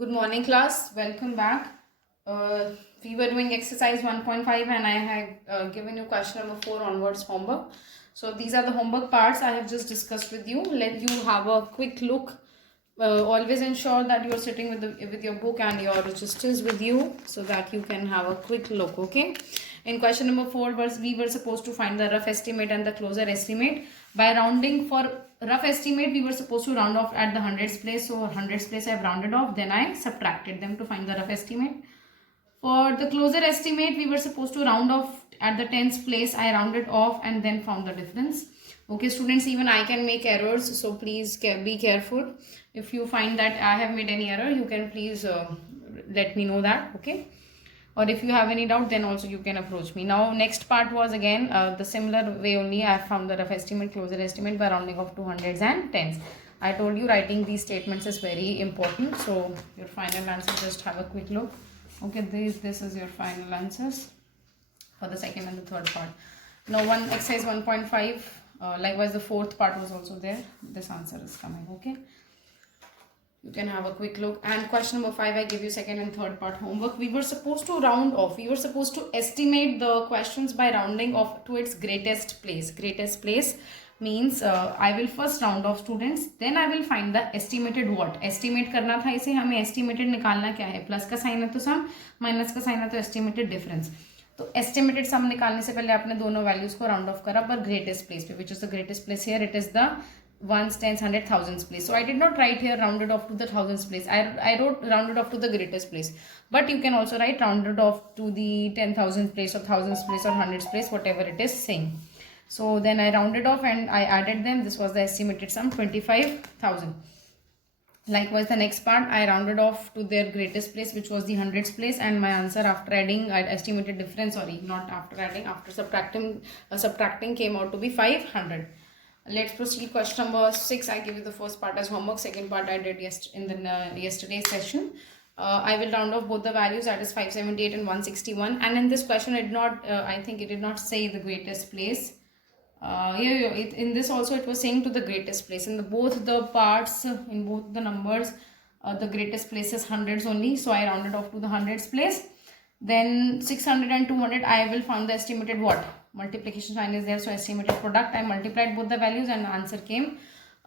Good morning, class. Welcome back. We were doing exercise 1.5 and I had given you question number 4 onwards homework. So these are the homework parts I have just discussed with you. Let you have a quick look. Always ensure that you are sitting with your book and your registers with you so that you can have a quick look. Okay. In question number 4, we were supposed to find the rough estimate and the closer estimate. By rounding, for rough estimate, we were supposed to round off at the hundreds place. So hundreds place I have rounded off. Then I subtracted them to find the rough estimate. For the closer estimate, we were supposed to round off at the tens place. I rounded off and then found the difference. Okay, students, even I can make errors. So please be careful. If you find that I have made any error, you can please let me know that. Okay. Or if you have any doubt, then also you can approach me. Now, next part was again the similar way only. I found the rough estimate, closer estimate by rounding off to hundreds and tens. I told you writing these statements is very important. So your final answer, just have a quick look. Okay, this is your final answers for the second and the third part. Now, exercise 1.5. Likewise, the fourth part was also there. This answer is coming. Okay. You can have a quick look. And question number 5, I give you second and third part homework. We were supposed to round off. We were supposed to estimate the questions by rounding off to its greatest place. Greatest place means I will first round off students. Then I will find the estimated what. Estimate करना था इसे हमें estimated निकालना क्या है. Plus का sign है तो सम, माइनस का साइन है तो estimated difference. तो एस्टिमेटेड सम निकालने से पहले आपने दोनों वैल्यूज को राउंड ऑफ करा पर ग्रेटेस्ट प्लेस पे, which is the greatest place here. It is the ones, tens, hundred, thousands place. So I did not write here rounded off to the thousands place. I wrote rounded off to the greatest place. But you can also write rounded off to the 10,000th place or thousands place or hundreds place, whatever it is saying. So then I rounded off and I added them. This was the estimated sum, 25,000. Likewise, the next part, I rounded off to their greatest place, which was the hundreds place, and my answer after adding, I estimated difference, sorry, not after adding, after subtracting came out to be 500. Let's proceed. Question number 6. I give you the first part as homework. Second part I did in the yesterday's session. I will round off both the values, that is 578 and 161. And in this question, it did not. I think it did not say the greatest place. In this also it was saying to the greatest place. In both the parts, in both the numbers, the greatest place is hundreds only. So I rounded off to the hundreds place. Then 600 and 200, I will find the estimated what? Multiplication sign is there, so estimated product. I multiplied both the values and the answer came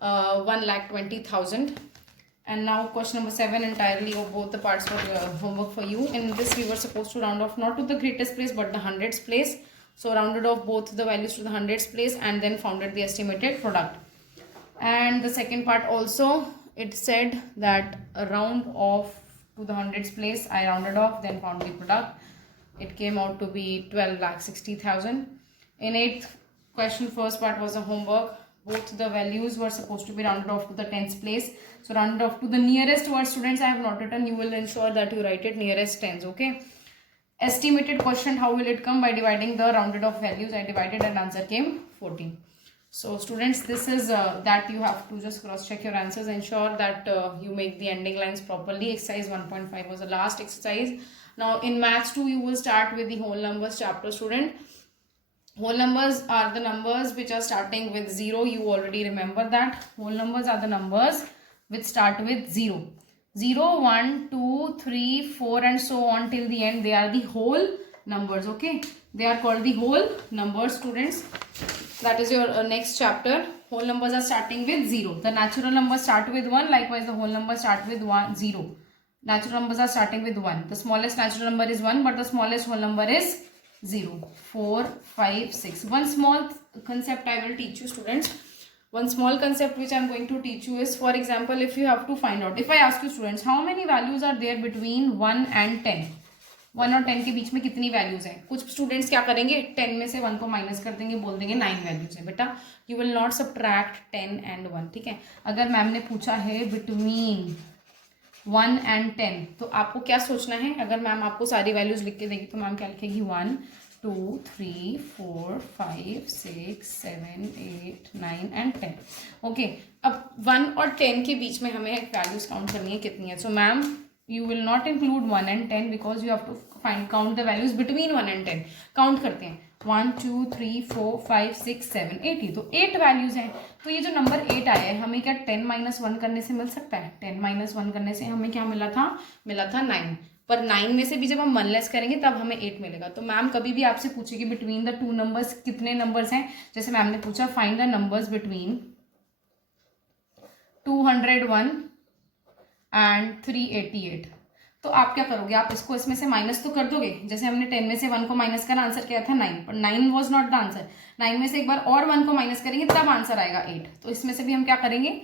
1,20,000. And now question number 7, entirely of both the parts for homework for you. In this we were supposed to round off not to the greatest place but the hundreds place. So rounded off both the values to the hundreds place and then founded the estimated product. And the second part also, it said that a round off to the hundreds place, I rounded off, then found the product. It came out to be 12,60,000. In 8th question, first part was a homework. Both the values were supposed to be rounded off to the tens place. So rounded off to the nearest word, students, I have not written. You will ensure that you write it nearest tens. Okay. Estimated quotient, how will it come? By dividing the rounded off values. I divided and answer came 14. So students, this is that you have to just cross check your answers. Ensure that you make the ending lines properly. Exercise 1.5 was the last exercise. Now in maths 2, you will start with the whole numbers chapter, student. Whole numbers are the numbers which are starting with 0. You already remember that. Whole numbers are the numbers which start with 0. 0, 1, 2, 3, 4 and so on till the end. They are the whole numbers. Okay. They are called the whole numbers, students. That is your next chapter. Whole numbers are starting with 0. The natural numbers start with 1. Likewise, the whole numbers start with 0. Natural numbers are starting with 1. The smallest natural number is 1, but the smallest whole number is 0. 4, 5, 6. One small concept I will teach you, students. One small concept which I am going to teach you is, for example, if you have to find out. If I ask you, students, how many values are there between 1 and 10? 1 और 10 के बीच में कितनी values हैं? कुछ students क्या करेंगे, 10 में से 1 को माइनस कर देंगे, बोल देंगे 9 वैल्यूज है. बेटा, you will not subtract 10 and 1. ठीक है. अगर मैम ने पूछा है बिटवीन 1 and 10, तो आपको क्या सोचना है? अगर मैम आपको सारी वैल्यूज लिख के देगी तो मैम क्या लिखेगी? 1, 2, 3, 4, 5, 6, 7, 8, 9 and 10. ओके. अब 1 और 10 के बीच में हमें वैल्यूज काउंट करनी है कितनी है. So ma'am, you will not include 1 and 10 because you have to count the values between 1 and 10. Count करते हैं. 1 2 3 4 5 6 7 8 ही तो 8 वैल्यूज हैं। तो ये जो नंबर 8 आया है हमें क्या 10 - 1 करने से मिल सकता है? 10 - 1 करने से हमें क्या मिला था? 9। पर 9 में से भी जब हम 1 लेस करेंगे तब हमें 8 मिलेगा। तो मैम कभी भी आपसे पूछेगी बिटवीन द टू नंबर्स कितने नंबर्स हैं, जैसे मैम ने पूछा find the numbers between 201 and 388, तो आप क्या करोगे? आप इसको इसमें से माइनस तो कर दोगे। जैसे हमने 10 में से 1 को माइनस करा, आंसर क्या था 9, पर 9 वॉज नॉट द आंसर। 9 में से एक बार और 1 को माइनस करेंगे तब आंसर आएगा 8। तो इसमें से भी हम क्या करेंगे?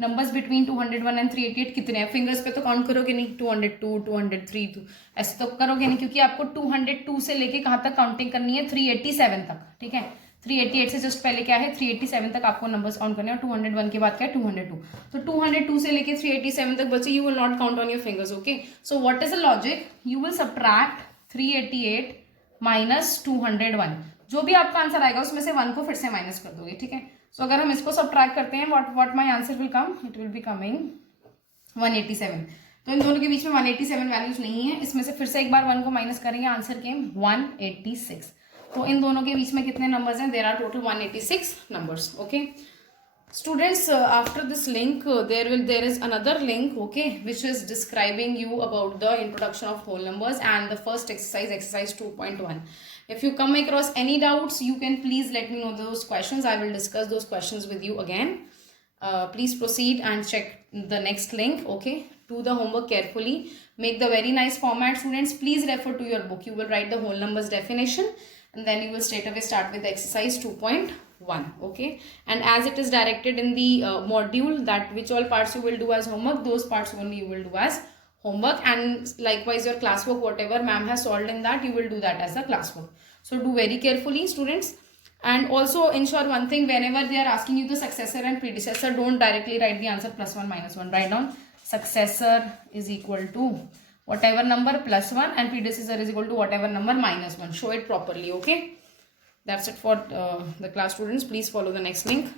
नंबर्स बिटवीन 201 एंड 388 कितने हैं? फिंगर्स पे तो काउंट करोगे नहीं, 202 203 तो ऐसे तो करोगे नहीं, क्योंकि आपको 202 से लेके कहाँ तक काउंटिंग करनी है? 387 तक, ठीक है। 388 से जस्ट पहले क्या है? 387 तक आपको नंबर्स काउंट करने हैं, और 201 के बाद क्या है? 202। तो 202 से लेके 387 तक बचे, you will not count on your fingers, okay. So what is the logic? You will subtract 388 minus 201। जो भी आपका आंसर आएगा उसमें से 1 को फिर से माइनस कर दोगे, ठीक है। सो अगर हम इसको सब्ट्रैक्ट करते हैं, what my answer will come? It will be coming 187। तो इन दोनों के बीच में 187 वैल्यूज नहीं है। इसमें से फिर से एक बार 1 को माइनस करेंगे, आंसर केम 186। तो इन दोनों के बीच में कितने नंबर्स हैं? There are total 186 numbers, okay. Students, after this link, there is another link, okay, which is describing you about the introduction of whole numbers and the first exercise 2.1. If you come across any doubts, you can please let me know those questions. I will discuss those questions with you again. Please proceed and check the next link, okay. Do the homework carefully. Make the very nice format. Students, please refer to your book. You will write the whole numbers definition and then you will straight away start with the exercise 2.1, okay. And as it is directed in the module that which all parts you will do as homework, those parts only you will do as homework, and likewise your classwork, whatever ma'am has solved in that, you will do that as a classwork. So do very carefully, students. And also ensure one thing, whenever they are asking you the successor and predecessor, don't directly write the answer +1 -1. Write down successor is equal to whatever number +1 and predecessor is equal to whatever number -1. Show it properly, okay. That's it for the class, students. Please follow the next link.